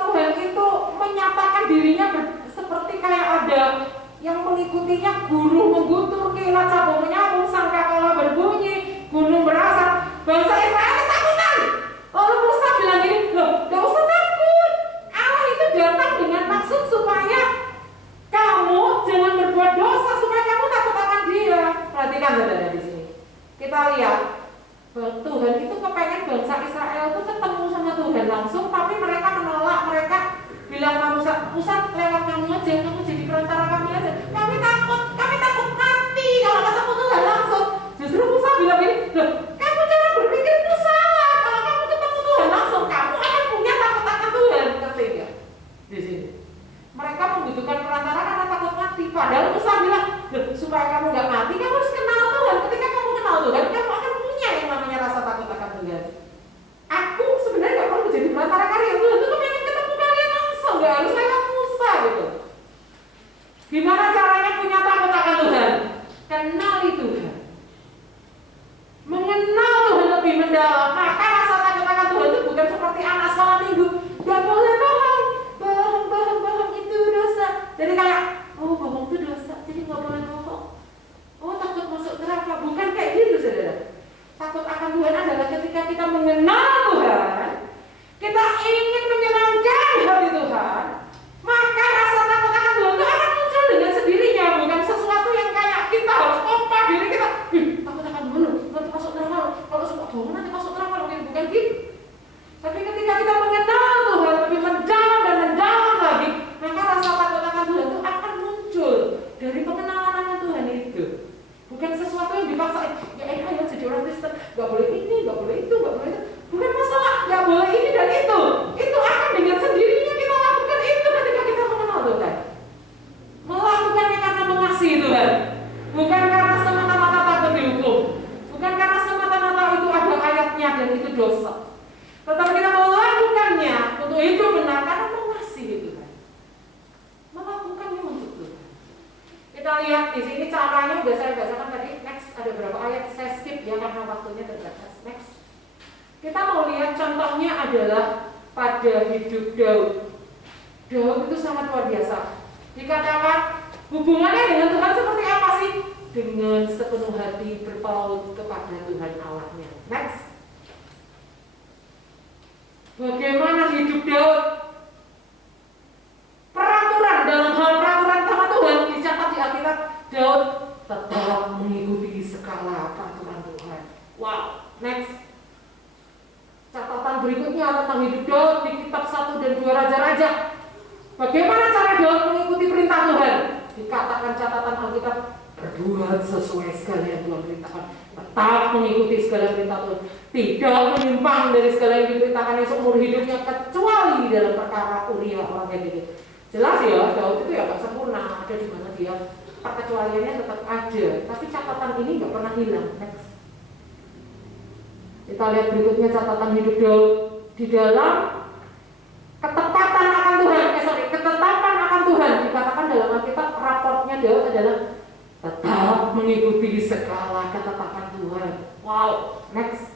Tuhan itu menyatakan dirinya seperti kayak ada yang mengikutinya, guru menggutur, kilat sabung menyambung, sangkakala berbunyi, gunung berasap. Bangsa Israel ketakutan. Lalu Musa bilang gini, loh, gak usah takut. Allah itu datang dengan maksud supaya lihat Tuhan itu kepengen bangsa Israel itu ketemu sama Tuhan langsung, tapi mereka menolak. Mereka bilang sama Musa, lewat kamu aja, kamu jadi perantara kami aja. Kami takut mati kalau ketemu Tuhan langsung. Justru Musa bilang gini, loh, kamu cara berpikir itu salah. Kalau kamu ketemu Tuhan langsung, kamu akan punya takut akan Tuhan. Ngerti nggak? Di sini mereka membutuhkan perantara karena takut mati. Padahal Musa bilang, supaya kamu nggak mati, kamu harus kenal Tuhan. Ketika kamu kenal Tuhan, kamu akan punya yang namanya rasa takut akan Tuhan. Aku sebenarnya nggak perlu jadi perantara kalian. Tuhan itu pengen ketemu kalian langsung, nggak harus lewat Musa gitu. Gimana caranya punya takut akan Tuhan? Kenali Tuhan, mengenal Tuhan lebih mendalam. Maka rasa takut akan Tuhan itu bukan seperti anak sekolah minggu, nggak boleh bohong itu dosa. Jadi kayak, oh bohong itu dosa, jadi nggak boleh bohong. Oh takut masuk neraka, bukan kayak gitu saudara. Takut akan Tuhan adalah ketika kita mengenal Tuhan, kita ingin menyenangkan hati Tuhan, maka rasa takut akan Tuhan itu akan muncul dengan sendirinya, bukan sesuatu yang kayak kita harus pompa diri kita. Takut akan Tuhan, nanti masuk neraka. Kalau suka bohong nanti masuk neraka, bukan gitu. Tapi ketika kita mengenal Tuhan lebih mendalam dan mendalam lagi, maka rasa takut akan Tuhan itu akan muncul dari pengenalan akan Tuhan itu. Bukan sesuatu yang dipaksain. Ya ayo jadi orang Kristen, nggak boleh ini, nggak boleh itu, nggak boleh itu. Bukan masalah, nggak boleh ini dan itu. Itu akan dengan sendirinya kita lakukan itu ketika kita mengenal Tuhan. Melakukannya karena mengasihi Tuhan, bukan karena semata-mata takut dihukum, bukan karena semata-mata itu ada ayatnya dan itu dosa. Tetapi kita melakukannya untuk hidup benar karena mengasihi Tuhan. Melakukannya untuk Tuhan. Kita lihat di sini caranya udah saya bacakan tadi. Next, ada berapa ayat saya skip ya karena waktunya terbatas. Next, kita mau lihat contohnya adalah pada hidup Daud. Daud itu sangat luar biasa. Dikatakan hubungannya dengan Tuhan seperti apa sih? Dengan sepenuh hati berpaut kepada Tuhan Allahnya. Next, bagaimana hidup Daud? Peraturan dalam hal peraturan sama Tuhan dicatat di Alkitab. Daud tetap mengikuti skala peraturan Tuhan. Wow. Next, catatan berikutnya tentang hidup Daud di kitab 1 dan 2 Raja-Raja. Bagaimana cara Daud mengikuti perintah Tuhan? Dikatakan catatan Alkitab, berbuat sesuai segala yang Tuhan perintahkan, tetap mengikuti segala perintah Tuhan, tidak menyimpang dari segala yang diperintahkannya seumur hidupnya kecuali dalam perkara Uria orang Heti. Jelas ya, Daud itu ya gak sempurna, ada di mana dia perkecualiannya tetap ada, tapi catatan ini gak pernah hilang. Next, kita lihat berikutnya catatan hidup Daud di dalam ketetapan akan Tuhan. Ketetapan akan Tuhan dikatakan dalam Alkitab, raportnya Daud adalah tetap mengikuti segala ketetapan Tuhan. Wow. Next,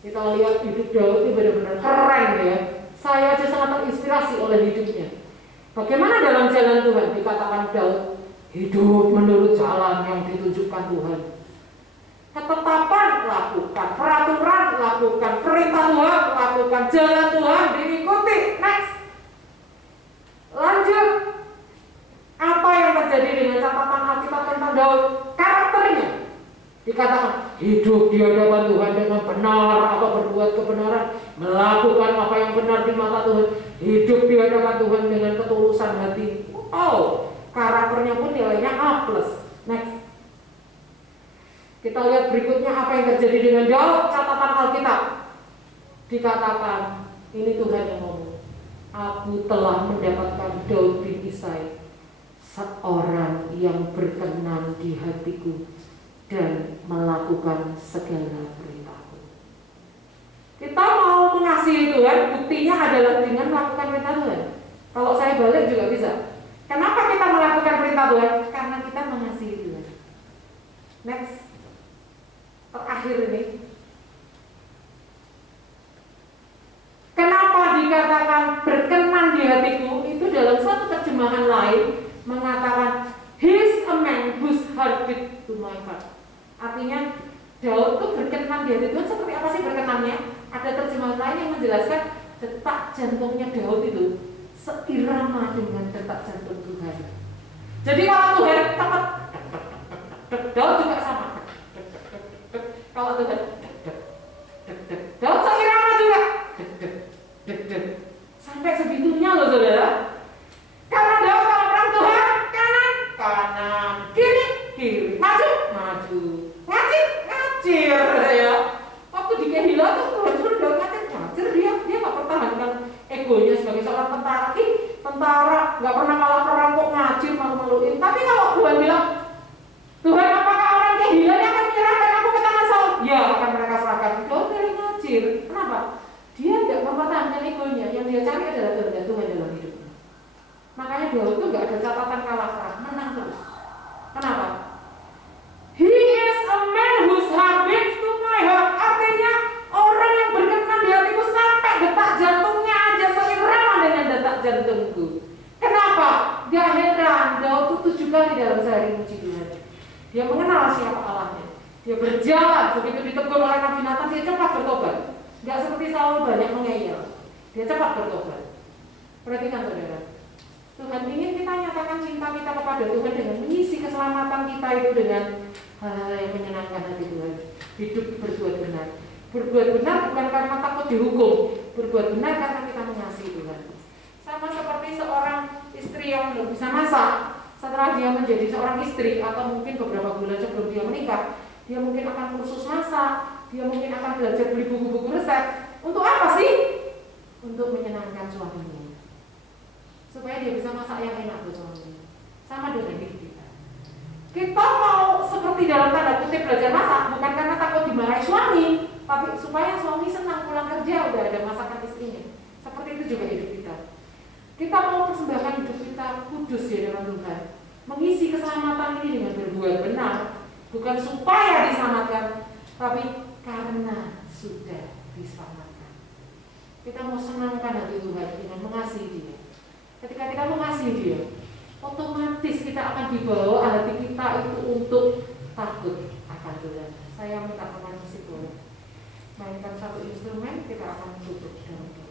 kita lihat hidup Daud ini benar-benar keren ya. Saya aja sangat terinspirasi oleh hidupnya. Bagaimana dalam jalan Tuhan? Dikatakan Daud hidup menurut jalan yang ditunjukkan Tuhan. Ketetapan lakukan, peraturan lakukan, perintah Tuhan lakukan, jalan Tuhan diikuti. Next, lanjut. Apa yang terjadi dengan catatan Alkitab tentang Daud? Karakternya dikatakan hidup di hadapan Tuhan dengan benar atau berbuat kebenaran, melakukan apa yang benar di mata Tuhan, hidup di hadapan Tuhan dengan ketulusan hati. Oh, karakternya pun nilainya A+. Next, kita lihat berikutnya apa yang terjadi dengan Daud. Catatan Alkitab dikatakan, ini Tuhan yang ngomong, aku telah mendapatkan Daud bin Isai, seorang yang berkenan di hatiku dan melakukan segala perintahku. Kita mau mengasihi Tuhan, buktinya adalah dengan melakukan perintah Tuhan. Kalau saya balik juga bisa. Kenapa kita melakukan perintah Tuhan? Karena kita mengasihi Tuhan. Next, terakhir ini, kenapa dikatakan berkenan di hatiku? Itu dalam satu terjemahan lain mengatakan he's a man whose heart beat to my heart. Artinya Daud itu berkenan di hati Tuhan. Seperti apa sih berkenannya? Ada terjemahan lain yang menjelaskan detak jantungnya Daud itu seirama dengan detak jantung Tuhan. Jadi kalau Tuhan cepat, Daud juga sama. Kalau Tuhan deg. Daud seirama juga deg. Sampai segitunya loh saudara. Karena Daud kalau perang Tuhan kanan, kiri, maju, ngacir ya. Waktu di Kehila tuh Tuhan suruh Daud ngacir, dia nggak pertahankan egonya sebagai seorang tentara. Tentara nggak pernah kalah perang kok ngacir malu-maluin. Tapi kalau Tuhan bilang, Tuhan apakah orang Kehila ini akan menyerahkan aku ke tangan Saul? Ya, akan mereka serahkan. Daud pilih ngacir. Kenapa? Dia nggak mempertahankan egonya. Yang dia cari adalah kehendak Tuhan dalam hidupnya. Makanya Daud itu nggak ada catatan kalah perang, menang terus. Kenapa? He is a man whose heart beats to my heart. Artinya orang yang berkenan di hatiku sampai detak jantungnya aja seirama dengan detak jantungku. Kenapa? Gak heran Daud itu 7 kali dalam sehari muji Tuhan. Dia mengenal siapa Allahnya. Dia berjalan, begitu ditegur oleh Nabi Nathan dia cepat bertobat. Gak seperti Saul banyak mengeyel. Dia cepat bertobat. Perhatikan saudara. Tuhan ingin kita nyatakan cinta kita kepada Tuhan dengan mengisi keselamatan kita itu dengan hal-hal yang menyenangkan hati Tuhan. Hidup berbuat benar. Berbuat benar bukan karena takut dihukum. Berbuat benar karena kita mengasihi Tuhan. Sama seperti seorang istri yang belum bisa masak. Setelah dia menjadi seorang istri atau mungkin beberapa bulan sebelum dia menikah, dia mungkin akan kursus masak. Dia mungkin akan belajar beli buku-buku resep. Untuk apa sih? Untuk menyenangkan suaminya. Supaya dia bisa masak yang enak buat suaminya. Sama dengan hidup kita. Kita mau seperti dalam tanda kutip belajar masak bukan karena takut dimarahi suami, tapi supaya suami senang pulang kerja udah ada masakan istrinya. Seperti itu juga hidup kita. Kita mau persembahkan hidup kita kudus di hadapan Tuhan, mengisi keselamatan ini dengan berbuat benar, bukan supaya diselamatkan, tapi karena sudah diselamatkan. Kita mau senangkan hati Tuhan dengan mengasihi Dia. Ketika kita mengasihi Dia, otomatis kita akan dibawa hati kita itu untuk takut akan Tuhan. Saya minta pemain musik boleh mainkan satu instrumen, kita akan tutup dalam doa.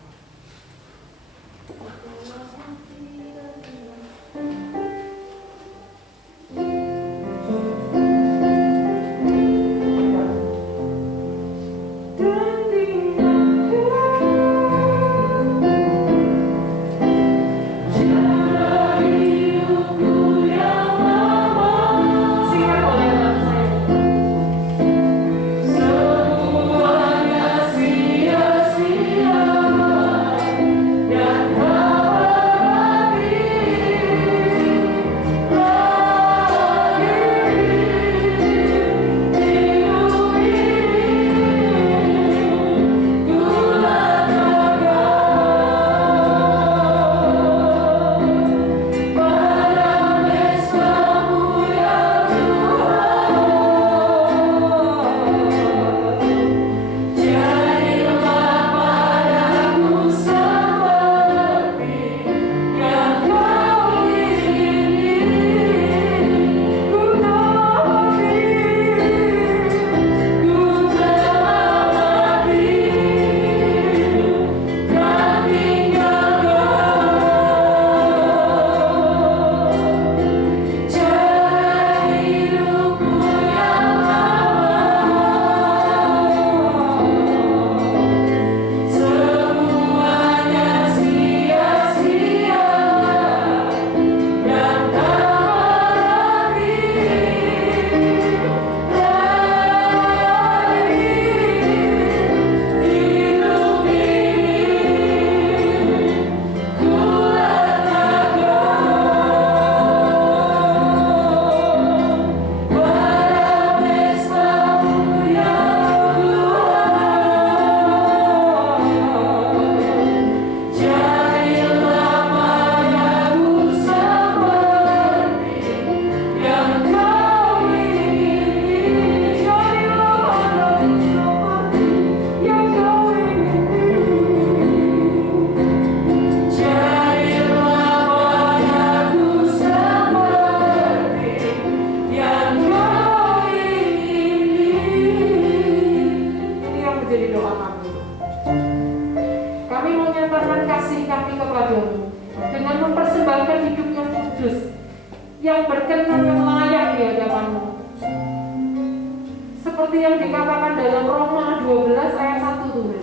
seperti yang dikatakan dalam Roma 12 ayat 1 Tuhan.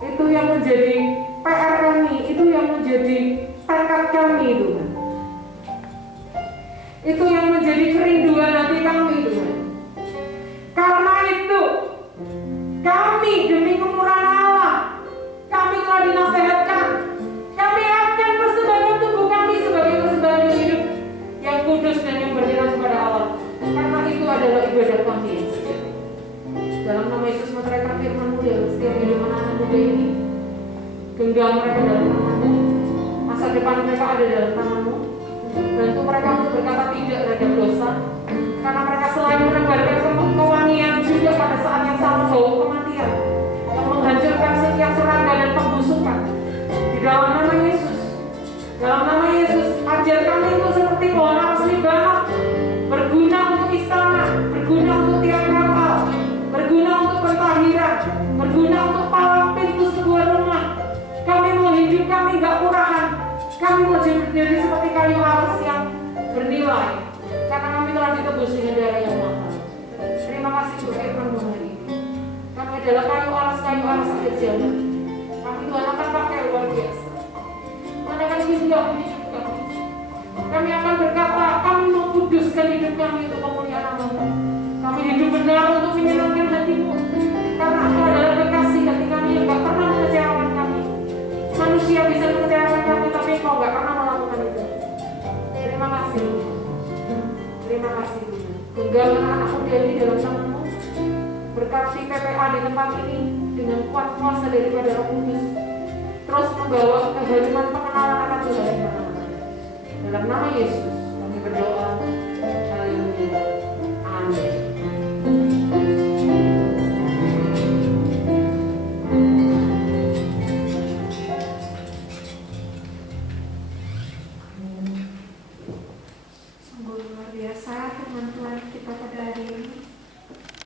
Itu yang menjadi PR kami, itu yang menjadi tekad kami Tuhan. Itu yang menjadi kerinduan hati kami Tuhan. Karena itu kami demi kemurahan Allah, kami telah dinasihatkan, kami akan persembahkan tubuh kami sebagai persembahan yang hidup, yang kudus dan yang berkenan kepada Allah. Karena itu adalah ibadah kami yang sejati. Dalam nama Yesus meteraikan firman-Mu dalam setiap hidup anak-anak muda ini. Genggam mereka dalam tangan-Mu, masa depan mereka ada dalam tangan-Mu. Bantu mereka untuk berkata tidak terhadap dosa, karena mereka selain menebarkan kewangian juga pada saat yang sama bau kematian yang menghancurkan setiap serangga dan pembusukan. Di dalam nama Yesus, dalam nama Yesus, ajar kami itu seperti pohon aras Libanon, berguna untuk istana, berguna untuk tiang kapal, berguna untuk pentahiran, berguna untuk palang pintu sebuah rumah. Kami mau hidup, kami gak murahan. Kami mau jadi seperti kayu aras yang bernilai, karena kami telah ditebus dengan darah yang mahal. Terima kasih untuk firman-Mu hari ini. Kami adalah kayu aras akhir zaman. Kami Tuhan akan pakai luar biasa. Tuhan akan hidup kami. Kami akan berkata, kami mau kuduskan hidup kami untuk kemuliaan nama-Mu. Kami hidup benar untuk menyenangkan hati-Mu, karena Engkau adalah kekasih hati kami yang gak pernah mengecewakan kami. Manusia bisa mengecewakan kami, tapi Engkau gak pernah melakukan itu. Terima kasih. Terima kasih. Genggam anak-anak muda ini dalam tangan-Mu. Berkati PPA di tempat ini dengan kuat kuasa daripada Roh Kudus. Terus membawa keharuman pengenalan akan Tuhan.